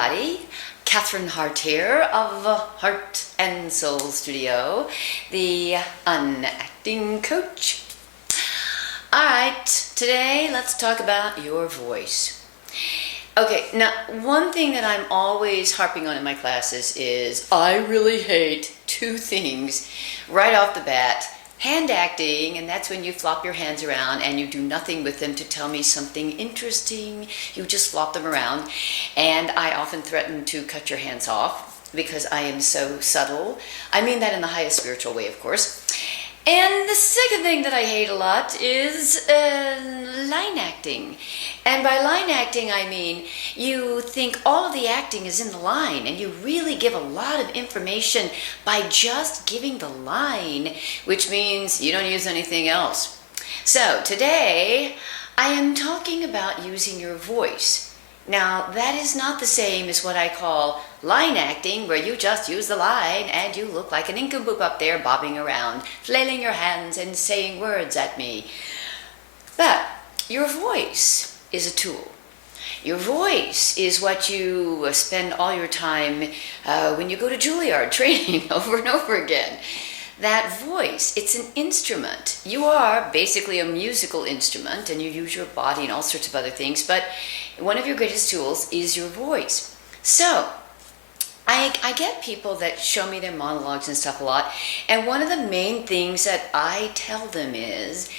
everybody. Cathryn Hartt here of Heart and Soul Studio, the unacting coach. Alright, today let's talk about your voice. Okay, now one thing that I'm always harping on in my classes is I really hate two things right off the bat. Hand acting, and that's when you flop your hands around and you do nothing with them to tell me something interesting. You just flop them around, and I often threaten to cut your hands off because I am so subtle. I mean that in the highest spiritual way, of course. And the second thing that I hate a lot is line acting. And by line acting, I mean you think all of the acting is in the line, and you really give a lot of information by just giving the line, which means you don't use anything else. So today, I am talking about using your voice. Now, that is not the same as what I call line acting, where you just use the line and you look like an nincompoop up there bobbing around, flailing your hands and saying words at me. But your voice is a tool. Your voice is what you spend all your time when you go to Juilliard training over and over again. That voice, it's an instrument. You are basically a musical instrument, and you use your body and all sorts of other things, but one of your greatest tools is your voice. So, I get people that show me their monologues and stuff a lot, and one of the main things that I tell them is,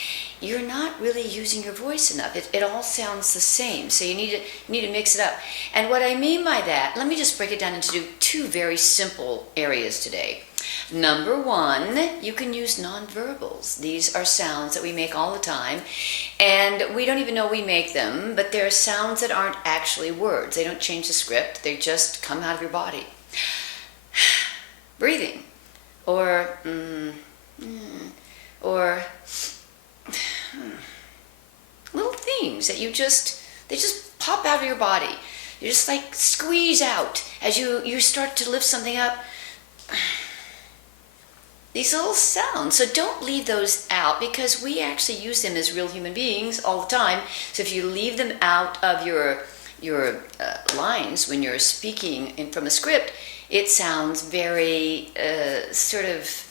you're not really using your voice enough. It all sounds the same, so you need to mix it up. And what I mean by that, let me just break it down into two very simple areas today. Number one, you can use nonverbals. These are sounds that we make all the time, and we don't even know we make them, but they're sounds that aren't actually words. They don't change the script. They just come out of your body. Breathing, or little things that they just pop out of your body. You just like squeeze out as you start to lift something up. These little sounds. So don't leave those out, because we actually use them as real human beings all the time. So if you leave them out of your lines when you're speaking from a script, it sounds very sort of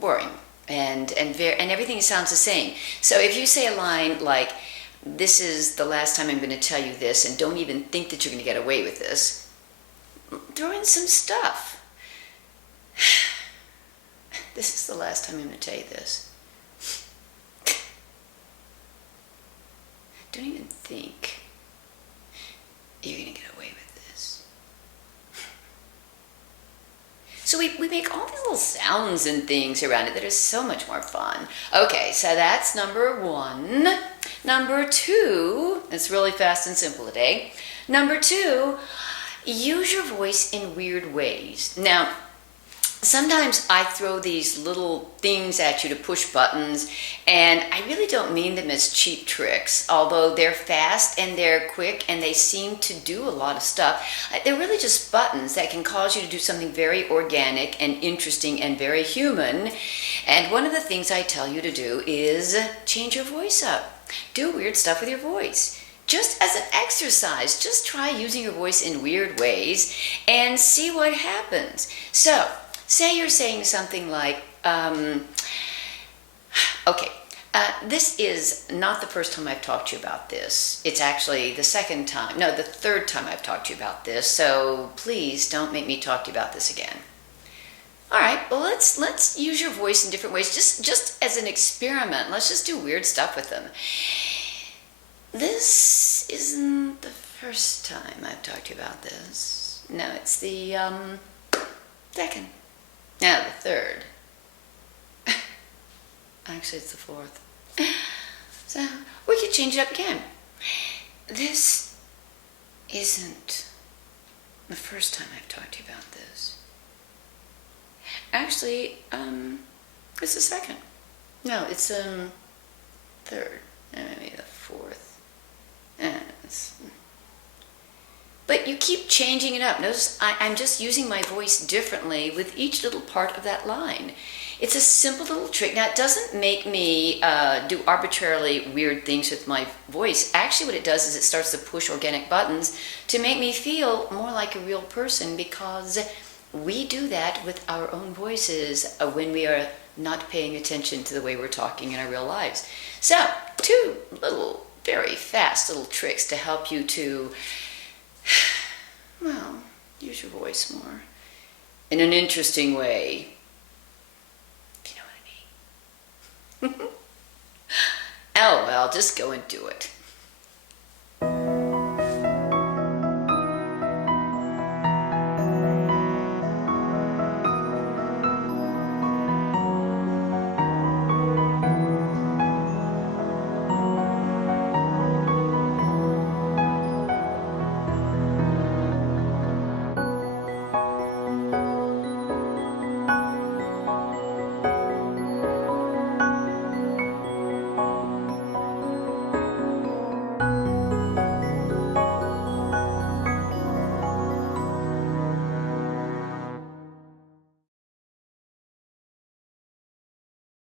boring. And everything sounds the same. So if you say a line like, "This is the last time I'm going to tell you this, and don't even think that you're going to get away with this," throw in some stuff. "This is the last time I'm going to tell you this. Don't even think you're going to get away with this." So we make all these little sounds and things around it that are so much more fun. Okay, so that's number one. Number two, it's really fast and simple today. Number two, use your voice in weird ways. Now, sometimes I throw these little things at you to push buttons, and I really don't mean them as cheap tricks, although they're fast and they're quick and they seem to do a lot of stuff. They're really just buttons that can cause you to do something very organic and interesting and very human. And one of the things I tell you to do is change your voice up. Do weird stuff with your voice. Just as an exercise, just try using your voice in weird ways and see what happens. So, say you're saying something like, this is not the first time I've talked to you about this. It's actually the third time I've talked to you about this, so please don't make me talk to you about this again. All right, well, let's use your voice in different ways, just as an experiment. Let's just do weird stuff with them. This isn't the first time I've talked to you about this. No, it's the second. Now the third. Actually, it's the fourth. So we could change it up again. This isn't the first time I've talked to you about this. Actually, it's the second. No, it's third. Maybe the fourth. But you keep changing it up. Notice I'm just using my voice differently with each little part of that line. It's a simple little trick. Now, it doesn't make me do arbitrarily weird things with my voice. Actually, what it does is it starts to push organic buttons to make me feel more like a real person, because we do that with our own voices when we are not paying attention to the way we're talking in our real lives. So, two little, very fast little tricks to help you to, well, use your voice more in an interesting way. If you know what I mean. Oh, well, just go and do it.